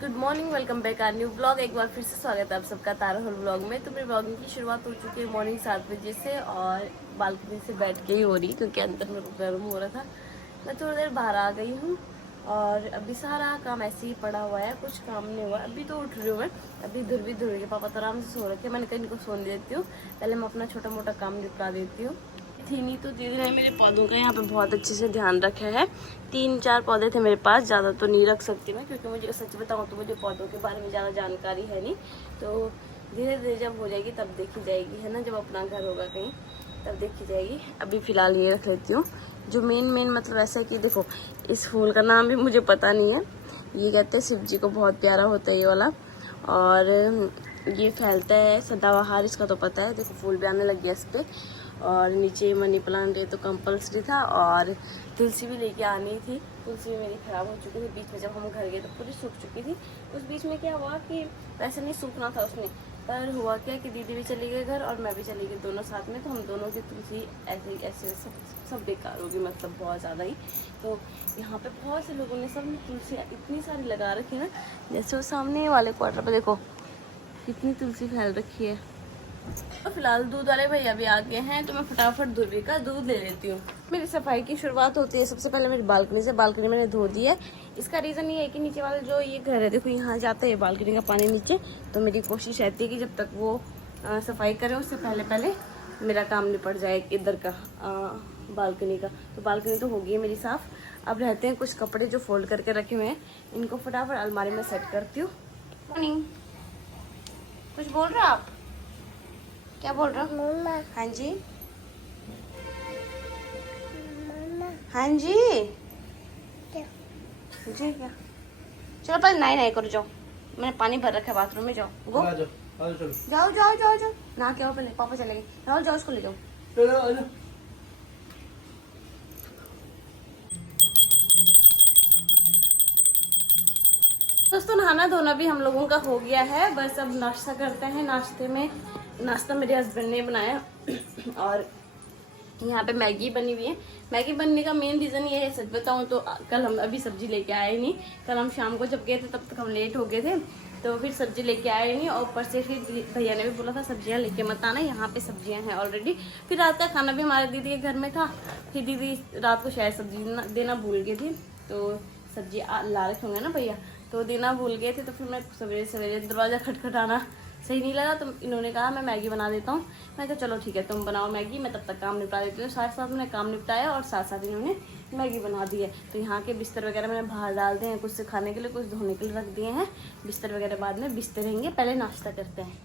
Good morning, welcome back our new blog. एक बार फिर से स्वागत है आप सबका ताराहुल ब्लॉग में। तो मेरी ब्लॉगिंग की शुरुआत हो चुकी है मॉर्निंग 7 बजे से और बालकनी से बैठ के ही हो रही क्योंकि अंदर में गर्म हो रहा था। मैं थोड़ी देर बाहर आ गई हूँ और अभी सारा काम ऐसे ही पड़ा हुआ है, कुछ काम नहीं हुआ। अभी तो उठ रही हूँ मैं, अभी ध्रुवी के पापा तो आराम से सो रखे, मैंने कहीं इनको सोने देती हूँ। पहले मैं अपना छोटा मोटा काम निपटा देती हूँ। थी नहीं तो दीदी ने मेरे पौधों का यहाँ पे बहुत अच्छे से ध्यान रखा है। 3-4 पौधे थे मेरे पास, ज़्यादा तो नहीं रख सकती मैं क्योंकि मुझे सच बताऊँ तो मुझे पौधों के बारे में ज़्यादा जानकारी है नहीं। तो धीरे धीरे जब हो जाएगी तब देखी जाएगी, है ना, जब अपना घर होगा कहीं तब देखी जाएगी। अभी फ़िलहाल ये रख लेती हूँ। जो मेन मतलब ऐसा है कि देखो, इस फूल का नाम भी मुझे पता नहीं है। ये कहते हैं शिव जी को बहुत प्यारा होता है ये वाला, और ये फैलता है सदाबहार, इसका तो पता है। देखो फूल भी आने लग गया इस पर। और नीचे मनी प्लांट ये तो कंपल्सरी था, और तुलसी भी लेके आनी थी। तुलसी भी मेरी ख़राब हो चुकी थी बीच में, जब हम घर गए तो पूरी सूख चुकी थी। उस बीच में क्या हुआ कि वैसे नहीं सूखना था उसने, पर हुआ क्या कि दीदी भी चली गई घर और मैं भी चली गई, दोनों साथ में। तो हम दोनों की तुलसी ऐसे सब बेकार होगी, मतलब बहुत ज़्यादा ही। तो यहाँ पे बहुत से लोगों ने सब तुलसी इतनी सारी लगा रखी है ना, जैसे वो सामने वाले क्वार्टर पर देखो कितनी तुलसी फैल रखी है। तो फिलहाल दूध वाले भैया भी आ गए हैं तो मैं फटाफट ध्रुवी का दूध ले लेती हूँ। मेरी सफाई की शुरुआत होती है सबसे पहले मेरी बालकनी से। बालकनी मैंने धो दी है। इसका रीज़न ये है कि नीचे वाला जो ये घर है देखो, यहाँ जाता है बालकनी का पानी नीचे। तो मेरी कोशिश रहती है कि जब तक वो सफाई करे उससे पहले मेरा काम निपट जाए इधर का, बालकनी का। तो बालकनी तो होगी है मेरी साफ़। अब रहते हैं कुछ कपड़े जो फोल्ड करके रखे हुए हैं, इनको फटाफट अलमारी में सेट करती हूँ। मॉर्निंग, कुछ बोल रहे हो आप? क्या बोल रहा हूँ? हाँ जी, हाँ जी, जी क्या? चलो पहले नहाई करो, जाओ। मैंने पानी भर रखा है बाथरूम में, जाओ गो। जाओ जाओ जाओ जाओ, नहा के आओ पहले, पापा चलेंगे। जाओ जाओ, उसको ले जाओ। दोस्तों नहाना धोना भी हम लोगों का हो गया है, बस अब नाश्ता करते हैं। नाश्ता मेरे हस्बैंड ने बनाया और यहाँ पे मैगी बनी हुई है। मैगी बनने का मेन रीज़न ये है, सच बताऊँ तो कल हम अभी सब्जी लेके आए नहीं। कल हम शाम को जब गए थे तब तक हम लेट हो गए थे, तो फिर सब्जी लेके आए नहीं। और ऊपर से फिर भैया ने भी बोला था सब्जियाँ लेके मत आना, यहाँ पे सब्जियाँ हैं ऑलरेडी। फिर रात का खाना भी हमारे दीदी के घर में था। फिर दीदी रात को शायद सब्जी देना भूल गई थी, तो सब्जी ला रखे होंगे ना भैया, तो देना भूल गए थे। तो फिर मैं सवेरे सवेरे दरवाज़ा खटखटाना सही नहीं लगा, तो इन्होंने कहा मैं मैगी बना देता हूँ। मैं कहा चलो ठीक है तुम बनाओ मैगी, मैं तब तक काम निपटा देती हूँ। साथ साथ मैंने काम निपटाया और साथ साथ इन्होंने मैगी बना दी है। तो यहाँ के बिस्तर वगैरह मैंने बाहर डाल दिए हैं, कुछ सिखाने के लिए कुछ धोने के लिए रख दिए हैं। बिस्तर वगैरह बाद में बिस्तर रहेंगे, पहले नाश्ता करते हैं।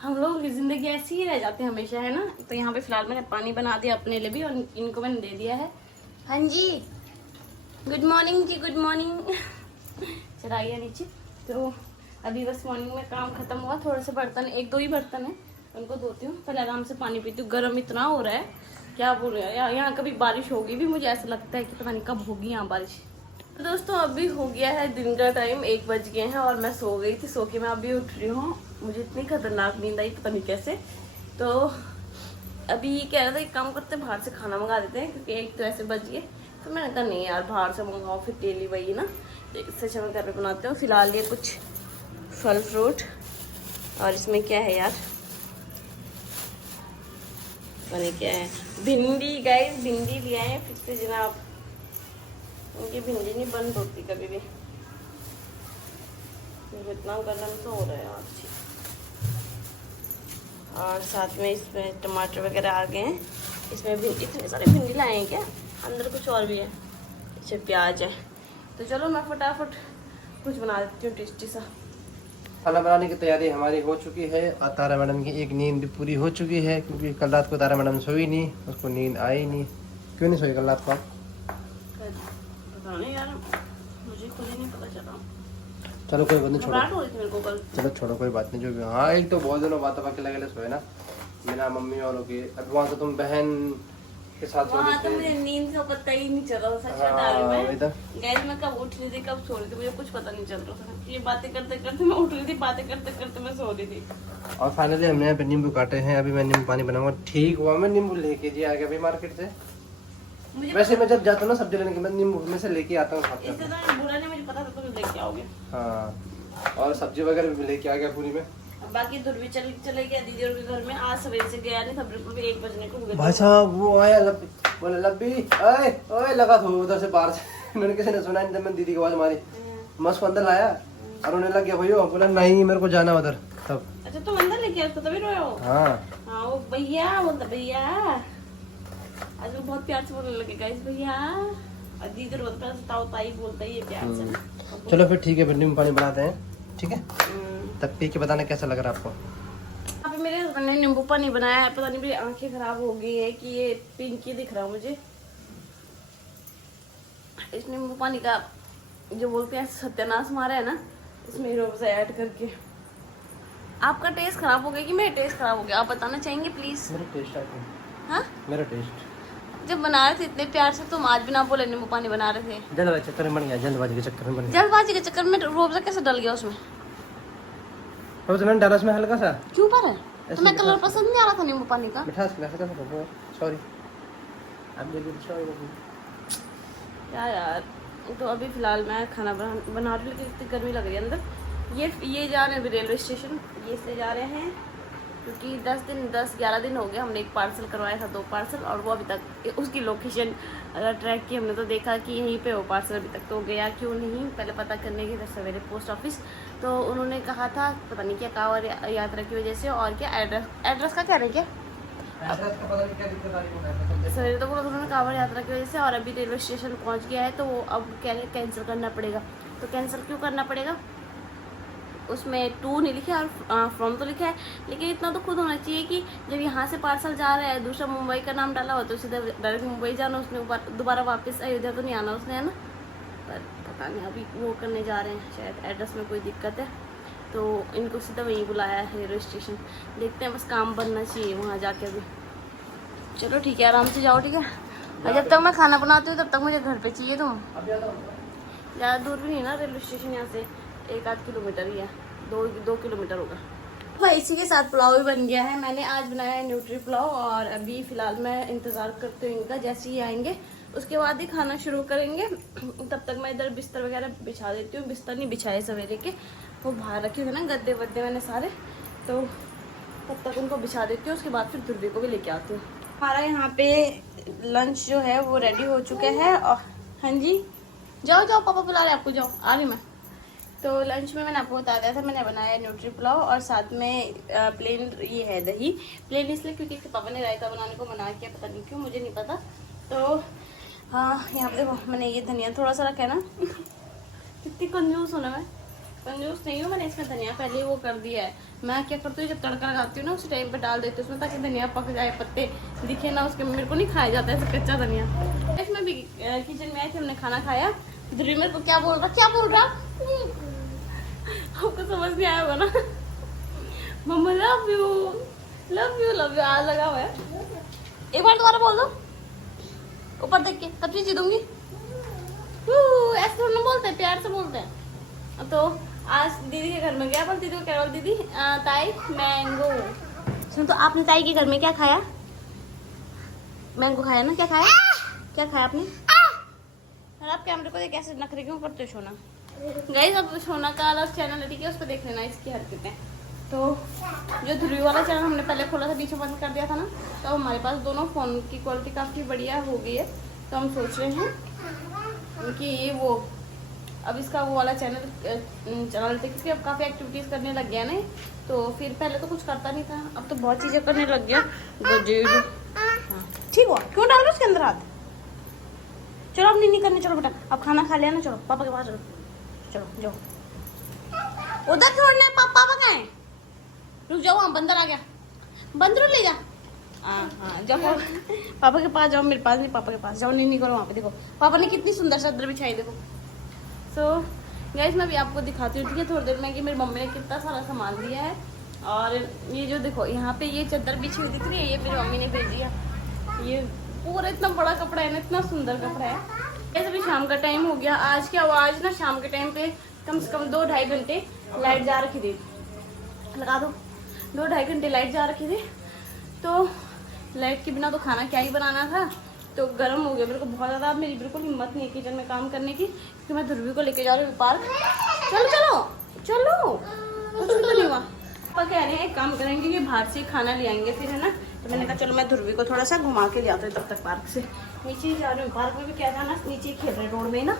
हम लोगों की ज़िंदगी ऐसी ही रह जाती है हमेशा, है ना। तो यहाँ पे फिलहाल मैंने पानी बना दिया अपने लिए भी और इनको मैंने दे दिया है। हाँ जी, गुड मॉर्निंग जी, गुड मॉर्निंग। चढ़ाइए नीचे। तो अभी बस मॉर्निंग में काम खत्म हुआ, थोड़े से बर्तन, 1-2 ही बर्तन है, उनको धोती हूँ। पहले आराम से पानी पीती हूँ। गर्म इतना हो रहा है, क्या बोल रहे हैं। यहाँ कभी बारिश होगी भी, मुझे ऐसा लगता है कि पता नहीं कब होगी यहाँ बारिश। तो दोस्तों अभी हो गया है दिन का टाइम, 1 बज गए हैं और मैं सो गई थी। सो के मैं अभी उठ रही हूँ। मुझे इतनी खतरनाक नींद आई पता नहीं कैसे। तो अभी कह रहा था एक काम करते बाहर से खाना मंगा देते हैं क्योंकि 1 तो ऐसे बज गए। तो मैंने कहा नहीं यार, बाहर से मंगाओ फिर डेली वही ना, इससे अच्छा मैं घर पे बनाते हूँ। फिलहाल ये कुछ फल फ्रूट, और इसमें क्या है यार, पता क्या है, भिंडी। गाइस भिंडी ले आए फिर से जनाब, उनकी भिंडी नहीं बंद होती कभी भी। इतना गर्म तो हो रहा है आज। और साथ में इसमें टमाटर वगैरह आ गए हैं। इसमें भी इतने सारे भिंडी लाए हैं क्या, अंदर कुछ और भी है। अच्छा प्याज है। तो चलो मैं फटाफट कुछ बना देती हूँ टेस्टी सा। खाना बनाने की तैयारी हमारी हो चुकी है और तारा मैडम की एक नींद भी पूरी हो चुकी है क्योंकि कल रात को तारा मैडम सोई नहीं, उसको नींद आई नहीं। क्यों नहीं सोई कल रात को? पता नहीं यार, मुझे खुद ही नहीं पता चला। चलो कोई बात नहीं, छोड़ो। हो रही थी मेरे को कल। चलो छोड़ो, कोई बात नहीं जो भी। हाँ एक तो बहुत दिनों बाद अकेले अकेले सोए ना, बिना मम्मी वालों के। अब वहाँ तो तुम बहन के साथ सो रही तो मुझे नींद का पता ही नहीं चल रहा था, सच बता रही हूं मैं। गाइस मैं कब उठ रही थी कब सो रही थी मुझे कुछ पता नहीं चल रहा था। ये बातें करते करते मैं उठ रही थी, बातें करते करते मैं सो रही थी। और फाइनली हमने यहाँ पे नींबू काटे हैं। अभी मैं नींबू पानी बनाऊंगा। ठीक हुआ मैं नींबू लेके जी आ गया अभी मार्केट से। वैसे मैं जब जाता हूँ ना सब्जी लेने के बाद नींबू में से लेके आता हूँ। इससे तो बुरा नहीं, मुझे पता था तुम लेके आओगे। हाँ और सब्जी वगैरह भी लेके आ गया पूरी में। बाकी दूर भी चले गया दीदी और के घर में। आज सवेरे से गया नहीं था, बिल्कुल भी 1 बजने को हो गया। भाई साहब वो आया बोले लब्बी ओए ओए लगा था उधर से बाहर से। मैंने किसी ने सुना नहीं, मैंने दीदी की आवाज मारी, मैं उसको अंदर लाया और उन्हें लग गया भैया, बोला नहीं मेरे को जाना उधर तब। अच्छा तुम अंदर लेके आए तो तभी रोए हो? हाँ वो भैया बोलता भैया, आज वो बहुत प्यार से बोलने लगे गाइस भैया। और दीदी रोता है ताई बोलता ही है प्यार से। चलो फिर ठीक है, फिर नींबू पानी बनाते हैं, ठीक है? तब पी के बताना कैसा लग रहा है आपको। यहाँ पे मेरे हस्बैंड ने नींबू पानी बनाया है। पता नहीं मेरी आंखें खराब हो गई है कि ये पिंक ही दिख रहा है मुझे। इस नींबू पानी का जो बोलते हैं सत्यानाश मारा है ना, इसमें रूह ऐड करके। आपका टेस्ट खराब हो गया कि मेरा टेस्ट खराब हो गया, आप बताना चाहेंगे प्लीज? मेरा टेस्ट हाँ मेरा टेस्ट जब बना रहे थे इतने प्यार से, तुम आज भी ना बोले नींबू पानी बना रहे थे। जल्दबाजी चक्कर में बन गया, जल्दबाजी के चक्कर में बन गया। जल्दबाजी के चक्कर में रूह कैसे डल गया उसमें? तो मैंने डाला उसमें हल्का सा। क्यों पर है? तुम्हें कलर पसंद नहीं आ रहा था नींबू पानी का? मिठास सॉरी आप देखिए सॉरी यार। तो अभी फिलहाल मैं खाना बना रही हूँ, लेकिन इतनी गर्मी लग रही है अंदर। ये जा रहे हैं अभी रेलवे स्टेशन, ये से जा रहे हैं क्योंकि 10-11 दिन हो गए। हमने एक पार्सल करवाया था, 2 पार्सल, और वो अभी तक उसकी लोकेशन ट्रैक की हमने तो देखा कि यहीं पे वो पार्सल अभी तक तो गया क्यों नहीं, पहले पता करने के लिए सवेरे पोस्ट ऑफिस। तो उन्होंने कहा था पता नहीं क्या कांवड़ यात्रा की वजह से, और क्या एड्रेस का कह रहे हैं क्या सवेरे, तो वो उन्होंने कांवड़ यात्रा की वजह से। और अभी रेलवे स्टेशन पहुंच गया है, तो वो अब कह रहे कैंसिल करना पड़ेगा। तो कैंसिल क्यों करना पड़ेगा? उसमें 2 नहीं लिखा और फ्रॉम तो लिखा है, लेकिन इतना तो खुद होना चाहिए कि जब यहाँ से पार्सल जा रहा है, दूसरा मुंबई का नाम डाला हो तो सीधा डायरेक्ट मुंबई जाना, उसने दोबारा वापस अयोध्या तो नहीं आना उसने, है ना? पर पता नहीं अभी वो करने जा रहे हैं, शायद एड्रेस में कोई दिक्कत है, तो इनको सीधा वहीं बुलाया है रेलवे स्टेशन। देखते हैं, बस काम बनना चाहिए वहाँ जाके अभी। चलो ठीक है, आराम से जाओ, ठीक है? और जब तक मैं खाना बनाती हूँ तब तक मुझे घर पे चाहिए तुम। ज़्यादा दूर भी नहीं ना रेलवे स्टेशन, यहाँ से 1-8 किलोमीटर ही है, 2 किलोमीटर होगा। भाई इसी के साथ पुलाव भी बन गया है। मैंने आज बनाया है न्यूट्री पुलाव, और अभी फिलहाल मैं इंतज़ार करती हूँ इनका, जैसे ही आएंगे उसके बाद ही खाना शुरू करेंगे। तब तक मैं इधर बिस्तर वगैरह बिछा देती हूँ। बिस्तर नहीं बिछाए सवेरे के, वो बाहर रखे हुए ना गद्दे वद्दे मैंने सारे, तो तब तक उनको बिछा देती हूँ। उसके बाद फिर ध्रुवी को भी लेके आती हूँ। हमारा यहाँ पे लंच जो है वो रेडी हो चुका है। और हाँ जी, जाओ जाओ, पापा बुला रहे आपको, जाओ, आ रही मैं। तो लंच में मैंने आपको बता दिया था, मैंने बनाया न्यूट्री पुलाव और साथ में प्लेन ये है दही। प्लेन इसलिए क्योंकि पापा ने रायता बनाने को मना किया, पता नहीं क्यों, मुझे नहीं पता। तो हाँ, यहाँ पे देखो मैंने ये धनिया थोड़ा सा रखा है ना। कितनी कंजूस हूँ ना मैं, कंजूस नहीं हूँ। मैंने इसमें धनिया पहले ही वो कर दिया है। मैं क्या करती हूँ, जब तड़का लगाती हूँ ना उसी टाइम पे डाल देती हूँ उसमें, ताकि धनिया पक जाए, पत्ते दिखे ना उसके। मेरे को नहीं खाया जाता है कच्चा धनिया। इसमें भी किचन में आए थे, हमने खाना खाया। ध्रुवी मेरे को क्या बोल रहा आपको समझ नहीं आया होगा ना। Mamma love you love you love you आज लगा हुआ है। एक बार दोबारा बोल दो ऊपर देख के, तब चीज दूंगी। ऐसे थोड़ा ना बोलते हैं, प्यार से बोलते हैं। तो आज दीदी के घर में गया, पर दीदी को क्या बोल, दीदी ताई मैंगो। सुन, तो आपने ताई के घर में क्या खाया? मैंगो खाया ना? क्या खाया आपने? और आप कैमरे को कैसे नखरे क्यों करते हो सोना? गाइस अब सोना का अलग चैनल है, ठीक है, उस पर देख लेना इसकी हरकतें। तो जो ध्रुवी वाला चैनल हमने पहले खोला था, बीच में बंद कर दिया था ना, तो हमारे पास दोनों फ़ोन की क्वालिटी काफ़ी बढ़िया हो गई है। तो हम सोच रहे हैं कि ये वो अब इसका वो वाला चैनल थे, क्योंकि अब काफ़ी एक्टिविटीज़ करने लग गया ना। तो फिर पहले तो कुछ करता नहीं था, अब तो बहुत चीज़ें करने लग गया। ठीक हुआ, क्यों डाल रहे उसके अंदर हाथ? चलो अब नहीं करने, चलो बेटा अब खाना खा लिया ना, चलो पापा के पास चलो, चलो जाओ। उधर छोड़ना, पापा कहाँ है? रुक जाओ, वहाँ बंदर आ गया, बंदर ले जा। हाँ जाओ, पापा के पास जाओ, मेरे पास नहीं, पापा के पास जाओ। नहीं करो, वहाँ पे देखो पापा ने कितनी सुंदर चादर बिछाई, देखो। सो गाइस मैं भी आपको दिखाती हूँ, ठीक है, थोड़ी देर में कि मेरी मम्मी ने कितना सारा सामान दिया है। और ये जो देखो यहाँ पे ये चादर बिछी हुई दिख रही है, ये मेरी मम्मी ने भेजी है। ये पूरा इतना बड़ा कपड़ा है ना, इतना सुंदर कपड़ा है। अभी शाम का टाइम हो गया। आज क्या हुआ, आज ना शाम के टाइम पे कम से कम 2-2.5 घंटे लाइट जा रखी थी, लगा दो, 2-2.5 घंटे लाइट जा रखी थी। तो लाइट के बिना तो खाना क्या ही बनाना था, तो गर्म हो गया मेरे को बहुत ज़्यादा। मेरी बिल्कुल हिम्मत नहीं है किचन में काम करने की, क्योंकि मैं ध्रुवी को लेके जा रही हूँ पार्क। चलो चलो चलो कुछ भी तो नहीं हुआ। पापा कह रहे हैं एक काम करेंगे कि बाहर से खाना ले आएंगे फिर, है ना। तो मैंने कहा चलो मैं ध्रुवी को थोड़ा सा घुमा के ले आता हूँ तब तक पार्क से। नीचे जा रही हूँ, पार्क में भी क्या था ना, नीचे खेल रहे रोड में ना।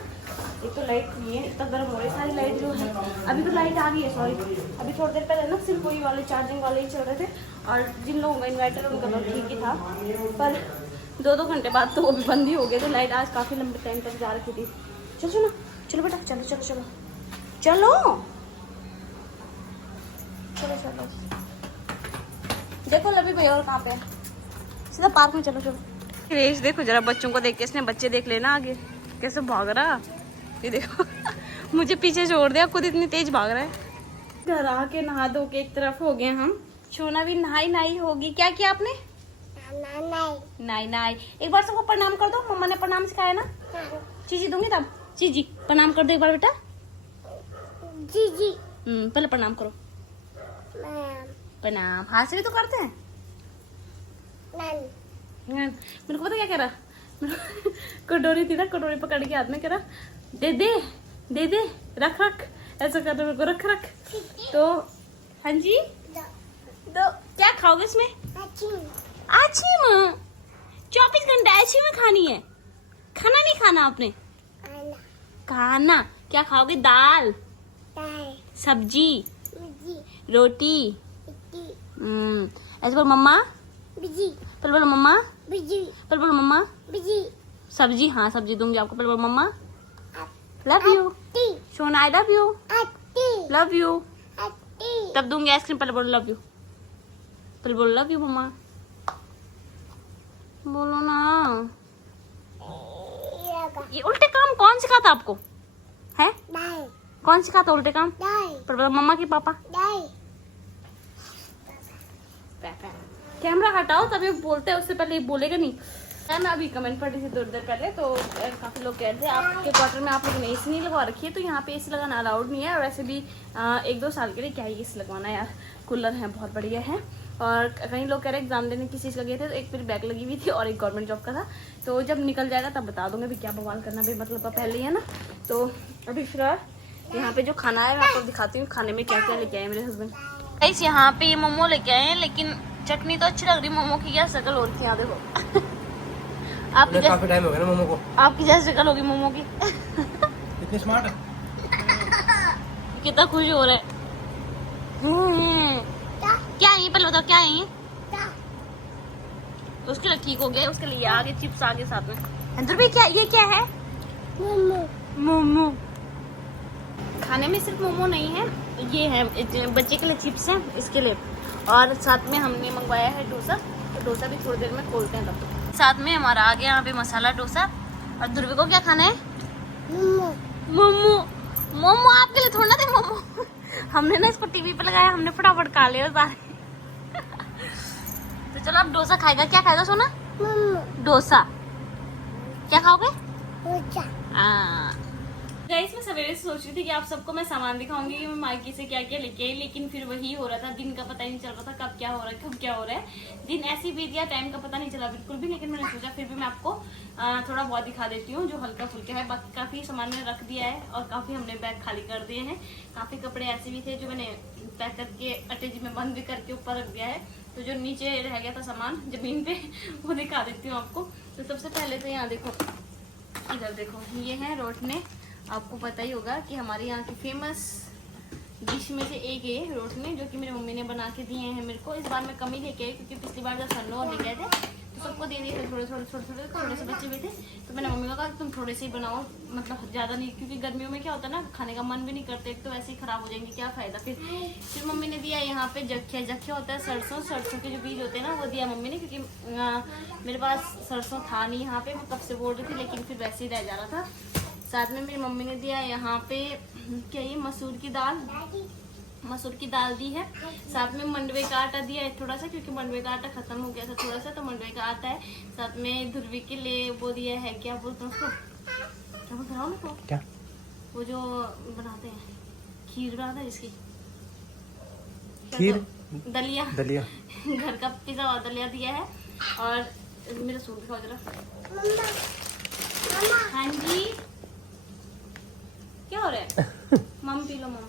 एक तो लाइट नहीं है, इतना गर्म हो रहा है, सारी लाइट जो है। अभी तो लाइट आ गई है, सॉरी अभी थोड़ी देर पहले ना सिर्फ वही वाले चार्जिंग वाले ही चल रहे थे। और जिन लोगों का इन्वर्टर उनका तो ठीक ही था, पर 2-2 घंटे बाद तो वो भी बंद ही हो गए। तो लाइट आज काफ़ी लंबे टाइम तक जा रखी थी। चलो चलो चलो बेटा, चलो चलो चलो चलो चलो चलो। देखो लभी भैया और कहाँ पे है, सीधा पार्क में चलो चलो। रेश देखो जरा बच्चों को देख के, इसने बच्चे देख लेना आगे कैसे भाग रहा। ये देखो मुझे पीछे छोड़ दिया, खुद इतनी तेज भाग रहा है। घर आके नहा धो के एक तरफ हो गए हम। सोना भी नहाई होगी। क्या किया आपने? नाई। एक बार सबको प्रणाम कर दो, मम्मा ने प्रणाम सिखाया ना। चीजी दूंगी तब। चीजी प्रणाम कर दो एक बार बेटा। पहले प्रणाम करो। प्रणाम हाथ से भी तो करते हैं। मेरे को पता क्या कह रहा, कटोरी थी ना, कटोरी पकड़ के हाथ में कह रहा दे दे रख ऐसा कर मेरे को रख। तो हाँ जी तो क्या खाओगे इसमें? आची माँ 24 घंटे आची में खानी है, खाना नहीं खाना आपने? खाना क्या खाओगे? दाल सब्जी रोटी। ऐसे बोलो मम्मा, पहले बोलो मम्मा, पहले बोलो मम्मा। सब्जी, हाँ सब्जी दूंगी आपको। पहले बोलो मम्मा लव यू। सोना I love you. Love you तब दूंगी आइसक्रीम। पहले बोलो लव यू। पहले बोलो लव यू मम्मा, बोलो ना। ये उल्टे काम कौन सिखाता आपको है? कौन सिखाता उल्टे काम? पर बोलो मम्मा की पापा। कैमरा हटाओ तभी बोलते हैं, उससे पहले ये बोलेगा नहीं। मैं अभी कमेंट पढ़ रही थी थोड़ी देर पहले, तो काफ़ी लोग कह रहे थे आपके क्वार्टर में आप लोगों ने एसी नहीं लगवा रखी है। तो यहाँ पे एसी लगाना अलाउड नहीं है, और वैसे भी 1-2 साल के लिए क्या ही एसी लगवाना है यार। कूलर है बहुत बढ़िया है। और कई लोग कह रहे हैं एग्जाम देने किसी चीज़ लगे थे, तो एक मेरी बैग लगी हुई थी और एक गवर्नमेंट जॉब का था। तो जब निकल जाएगा तब बता दूंगा भी क्या बवाल करना भी, मतलब पहले ही है ना। तो अभी फिलहाल यहाँ पे जो खाना है मैं आपको दिखाती हूँ, खाने में क्या क्या लेके आए मेरे हस्बैंड। गाइस यहाँ पे ये मोमो लेके आए हैं, लेकिन चटनी तो अच्छी लग रही, मोमो की क्या शक्ल हो रही है यहाँ देखो। आपकी काफी टाइम हो गया ना मोमो को, आपकी जैसी शक्ल होगी मोमो की। इतनी स्मार्ट है, कितना खुश हो रहा है। क्या है पहले बताओ, क्या है ये? तो उसके लिए ठीक हो गया, उसके लिए आगे चिप्स आगे साथ में। अंदर भी क्या, ये क्या है? मोमो। खाने में सिर्फ मोमो नहीं है, ये है बच्चे के लिए चिप्स हैं इसके लिए, और साथ में हमने मंगवाया है डोसा। तो डोसा भी थोड़ी देर में खोलते हैं तब तक। साथ में हमारा आ गया यहाँ पे मसाला डोसा। और ध्रुवी को क्या खाना है? मोमो। मोमो आपके लिए थोड़ा थे मोमो। हमने ना इसको टीवी पे लगाया, हमने फटाफट खा लिया सारे। तो चलो अब डोसा खाएगा। क्या खाएगा सोना? डोसा। क्या खाओगे? गाइस मैं सवेरे से सोच रही थी कि आप सबको मैं सामान दिखाऊंगी कि मैं मायके से क्या क्या लेके आई, लेकिन फिर वही हो रहा था, दिन का पता ही नहीं चल रहा था कब क्या हो रहा है कब क्या हो रहा है। दिन ऐसी बीत गया, टाइम का पता नहीं चला बिल्कुल भी। लेकिन मैंने सोचा फिर भी मैं आपको थोड़ा बहुत दिखा देती हूँ जो हल्का फुल्का है। बाकी काफी सामान मैंने रख दिया है और काफी हमने बैग खाली कर दिए हैं। काफी कपड़े ऐसे भी थे जो मैंने पैक करके अटैची में बंद भी करके ऊपर रख दिया है। तो जो नीचे रह गया था सामान जमीन पे वो दिखा देती हूँ आपको। तो सबसे पहले तो यहाँ देखो, इधर देखो, ये है रोटने। आपको पता ही होगा कि हमारे यहाँ की फेमस डिश में से एक है रोटने, जो कि मेरी मम्मी ने बना के दिए हैं मेरे को। इस बार मैं कम ही लेके आई क्योंकि पिछली बार जब सन्नो ले गए थे तो सबको दे दिए थे, थोड़े से बच्चे भी थे। तो मैंने मम्मी को कहा तुम थोड़े से ही बनाओ, मतलब ज़्यादा नहीं, क्योंकि गर्मियों में क्या होता है ना, खाने का मन भी नहीं करते, एक तो वैसे ही खराब हो जाएंगे, क्या फ़ायदा। फिर मम्मी ने दिया यहाँ पे जख्या होता है, सरसों के जो बीज होते हैं ना, वो दिया मम्मी ने, क्योंकि मेरे पास सरसों था नहीं यहाँ पे, मैं कब से बोल रही थी, लेकिन फिर वैसे ही रह जा रहा था। साथ में मेरी मम्मी ने दिया यहाँ पे क्या, ये मसूर की दाल दी है। साथ में मंडवे का आटा दिया है थोड़ा सा, क्योंकि मंडवे का आटा खत्म हो गया था थोड़ा सा, तो मंडवे का आटा है। साथ में ध्रुवी के लिए वो दिया है, क्या बोलते हैं उसको, क्या बोलते हैं उनको, क्या वो जो बनाते हैं, खीर बनाते हैं जिसकी, खीर, दलिया घर का पिज़्ज़ा और दलिया दिया है। और मेरा सूट दिखाओ जरा। हाँ जी क्या हो रहा है? मम पी लो मम।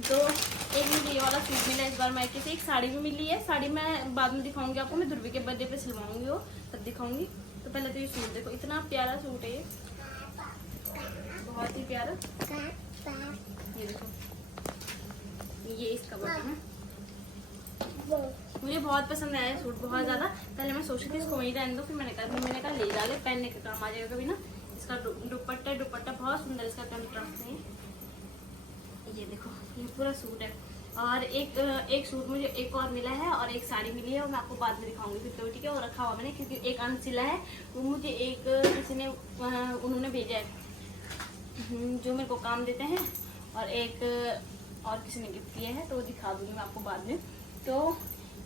तो एक मुझे ये वाला सूट मिला इस बार मायके से, एक साड़ी भी मिली है। साड़ी मैं बाद में दिखाऊंगी आपको, मैं ध्रुवी के बर्थडे पे सिलवाऊंगी वो, तब दिखाऊंगी। तो पहले तो ये सूट देखो, इतना प्यारा सूट है ये, बहुत ही प्यारा। ये देखो, ये इसका बटन है। मुझे बहुत पसंद आया सूट, बहुत ज़्यादा। पहले मैं सोची थी इसको वहीं रहने दो, फिर मैंने कहा ले जा ले, पहनने का काम आ जाएगा कभी ना। इसका दुपट्टा बहुत सुंदर, इसका कंट्रास्ट है। ये देखो, ये पूरा सूट है। और एक सूट मुझे एक और मिला है और एक साड़ी मिली है, और मैं आपको बाद में दिखाऊंगी फिर तो, ठीक है। वो रखा हुआ मैंने, क्योंकि एक अनसिला है, वो मुझे एक किसी ने उन्होंने भेजा है जो मेरे को काम देते हैं, और एक और किसी ने गिफ्ट किया है, तो वो दिखा दूंगी मैं आपको बाद में। तो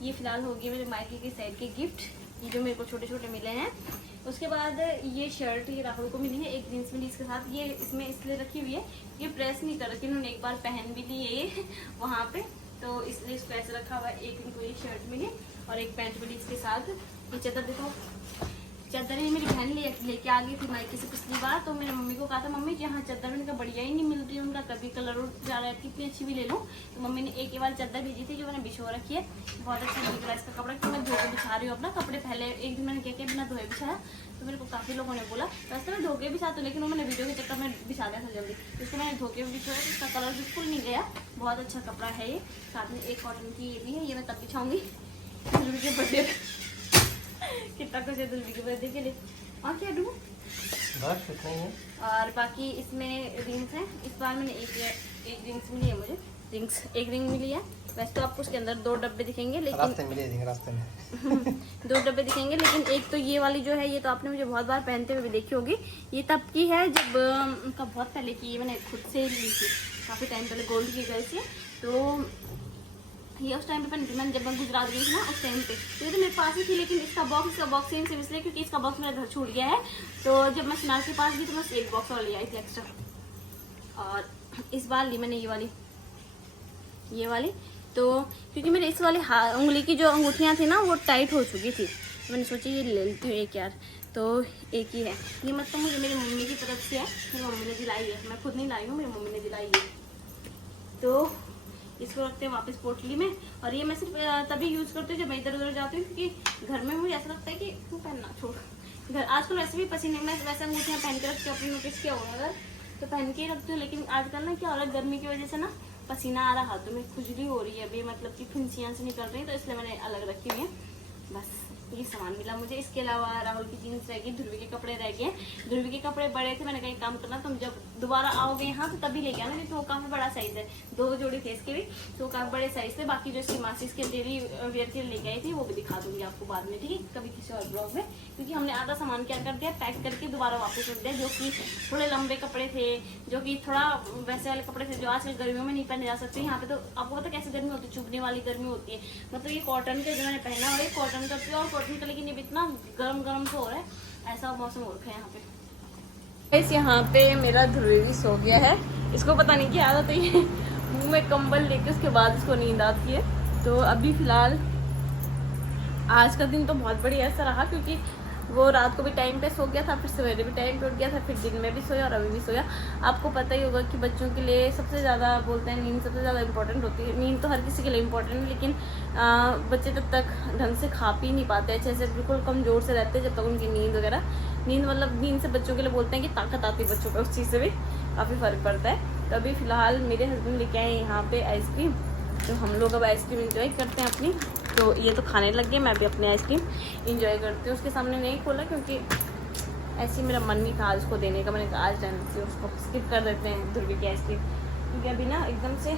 ये फिलहाल होगी मेरे मायके की साइड के गिफ्ट, ये जो मेरे को छोटे छोटे मिले हैं। उसके बाद ये शर्ट ये राहुल को मिली है, एक जींस मिली इसके साथ। ये इसमें इसलिए रखी हुई है, ये प्रेस नहीं कर रखी, उन्होंने एक बार पहन भी ली है ये वहाँ पे, तो इसलिए इसको ऐसे रखा हुआ है। एक इनको ये शर्ट मिली और एक पैंट मिली इसके साथ। ये चादर देखो, चादर ही मेरी बहन लेके आ गई थी मायके से पिछली बार, तो मेरी मम्मी को कहा था मम्मी यहाँ चादर उनका बढ़िया ही नहीं मिल रही, उनका कभी कलर उड़ जा रहा है, कितनी अच्छी भी ले लूँ। तो मम्मी ने एक बार चादर भेजी थी जो मैंने बिछो रखी है, बहुत अच्छा दिख रहा है इसका कपड़ा, क्योंकि मैं धो के बिछा रही हूँ अपना कपड़े। पहले एक दिन मैंने क्या किया, बिना धोए बिछाया, तो मेरे को काफ़ी लोगों ने बोला वैसे मैं धो के बिछाती हूँ, लेकिन वो मैंने वीडियो के चक्कर में बिछा दिया था जल्दी, इसको मैंने धो के बिछाया, तो इसका कलर बिल्कुल नहीं गया। बहुत अच्छा कपड़ा है ये। साथ में एक कॉटन की ये भी है, ये मैं तब बिछाऊँगी दुल्हन के बर्थडे कितना कुछ है दुल्हन के बर्थडे के लिए। और क्या दूँ, बस इतना ही है। और बाकी इसमें रिंग्स हैं। इस बार मैंने एक रिंग्स मिली है मुझे, एक रिंग मिली है। वैसे तो आपको उसके अंदर 2 डब्बे दिखेंगे, लेकिन रास्ते में 2 डब्बे दिखेंगे, लेकिन एक तो ये वाली जो है, ये तो आपने मुझे बहुत बार पहनते हुए भी देखी होगी। ये तब की है जब उनका बहुत पहले की, मैंने खुद से ली थी काफ़ी टाइम पहले, गोल्ड की गई थी। तो ये उस टाइम पे पहनी थी मैंने, जब मैं गुजरात गई थी ना उस टाइम पे। तो ये तो मेरे पास ही थी, लेकिन इसका बॉक्स सेम से इसलिए क्योंकि इसका बॉक्स मेरा घर छूट गया है। तो जब मैं सुनार के पास गई तो मैं एक बॉक्स और ले आई थी एक्स्ट्रा। और इस बार ली मैंने ये वाली, तो क्योंकि मेरे इस वाली उंगली की जो अंगूठियाँ थी ना वो टाइट हो चुकी थी, तो मैंने सोची ये ले लेती हूँ एक यार। तो एक ही है ये, मतलब मुझे मेरी मम्मी की तरफ से है, मेरी मम्मी ने दिलाई है, मैं खुद नहीं लाई हूँ, मेरी मम्मी ने दिलाई है। तो इसको रखते हैं वापस पोटली में। और ये मैं सिर्फ तभी यूज़ करती हूँ जब मैं इधर उधर जाती हूँ, क्योंकि घर में मुझे ऐसा लगता है कि क्यों पहनना, छोड़। घर आजकल वैसे भी पसीने में वैसे अंगूठियाँ पहन के रखती हूँ, अपनी नोटिस किया होगा अगर, तो पहन के ही रखती हूँ। लेकिन आजकल ना क्या हो रहा है, गर्मी की वजह से ना पसीना आ रहा है हाथों में, खुजली हो रही है अभी, मतलब कि फुंसियाँ से निकल रही है, तो इसलिए मैंने अलग रखी हुई है। बस ये सामान मिला मुझे। इसके अलावा राहुल की जीन्स रह गई, ध्रुवी के कपड़े रह गए। ध्रुवी के कपड़े बड़े थे, मैंने कहीं काम करना, तुम जब दोबारा आओगे यहाँ तो तभी लेके आना, क्योंकि वो काफ़ी बड़ा साइज़ है, 2 जोड़ी थे इसके भी, तो काफ़ी बड़े साइज़ थे। बाकी जो इसकी मासी के डेली वेयर के लेके आई थी वो भी दिखा दूंगी आपको बाद में, ठीक है, कभी किसी और ब्लॉग में। क्योंकि हमने आधा सामान क्या कर दिया, पैक करके दोबारा वापस रख दिया, जो कि थोड़े लंबे कपड़े थे, जो कि थोड़ा वैसे वाले कपड़े थे जो आजकल गर्मियों में नहीं पहने जा सकते। यहाँ पे तो आपको पता कैसे गर्मी होती है, चुभने वाली गर्मी होती है। मतलब ये कॉटन का जो मैंने पहना हुआ है कॉटन का, प्योर कॉटन का, लेकिन ये इतना गरम गरम तो हो रहा है, ऐसा मौसम हो रखा है यहाँ पे। इस यहाँ पे मेरा ध्रुवी भी सो गया है, इसको पता नहीं क्या आदत है, ये मुँह में कंबल लेके उसके बाद इसको नींद आती है। तो अभी फिलहाल आज का दिन तो बहुत बढ़िया ऐसा रहा, क्योंकि वो रात को भी टाइम पे सो गया था, फिर सवेरे भी टाइम पे उठ गया था, फिर दिन में भी सोया और अभी भी सोया। आपको पता ही होगा कि बच्चों के लिए सबसे ज़्यादा बोलते हैं नींद सबसे ज़्यादा इंपॉर्टेंट होती है। नींद तो हर किसी के लिए इंपॉर्टेंट है, लेकिन बच्चे तब तक ढंग से खा पी नहीं पाते, अच्छे से बिल्कुल कमज़ोर से रहते हैं जब तक उनकी नींद मतलब नींद से बच्चों के लिए बोलते हैं कि ताकत आती है बच्चों पर, उस चीज़ से भी काफ़ी फ़र्क पड़ता है। तो अभी फ़िलहाल मेरे हस्बैंड लेके आए यहाँ पे आइसक्रीम, तो हम लोग अब आइसक्रीम इंजॉय करते हैं अपनी। तो ये तो खाने लग गए, मैं भी अपनी आइसक्रीम इंजॉय करती हूँ। उसके सामने नहीं खोला क्योंकि ऐसे ही मेरा मन नहीं था आज उसको देने का, मैंने कहा आज रहने से उसको स्किप कर देते हैं ध्रुवी की आइसक्रीम, क्योंकि अभी ना एकदम से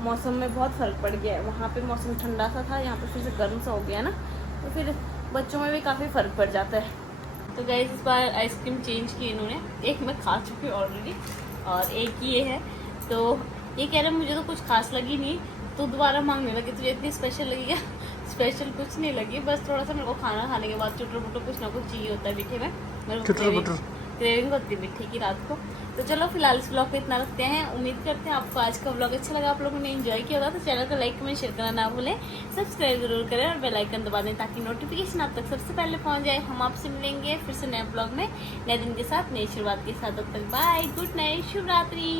मौसम में बहुत फ़र्क पड़ गया है। वहाँ पे मौसम ठंडा सा था, यहाँ पे फिर से गर्म सा हो गया ना, तो फिर बच्चों में भी काफ़ी फ़र्क पड़ जाता है। तो गाइस इस बार आइसक्रीम चेंज की इन्होंने, एक मैं खा चुकी हूँ ऑलरेडी और एक ये है। तो ये कह रहे मुझे तो कुछ खास लगी नहीं, तो दोबारा मांगने लगी, तुझे इतनी स्पेशल लगी क्या? स्पेशल कुछ नहीं लगी, बस थोड़ा सा मेरे को खाना खाने के बाद चुटर पुटर कुछ ना कुछ चाहिए होता है मीठे में, मेरे को क्रेविंग होती है मीठे की रात को। तो चलो फिलहाल इस ब्लॉग पे इतना रखते हैं। उम्मीद करते हैं आपको आज का ब्लॉग अच्छा लगा, आप लोगों ने एंजॉय किया होगा। तो चैनल को लाइक कमेंट शेयर करना ना भूलें, सब्सक्राइब जरूर करें और बेल आइकन दबा दें ताकि नोटिफिकेशन आप तक सबसे पहले पहुंच जाए। हम आपसे मिलेंगे फिर से नए ब्लॉग में नए दिन के साथ, नई शुरुआत के साथ। तब तक बाय, गुड नाइट, शुभ रात्रि।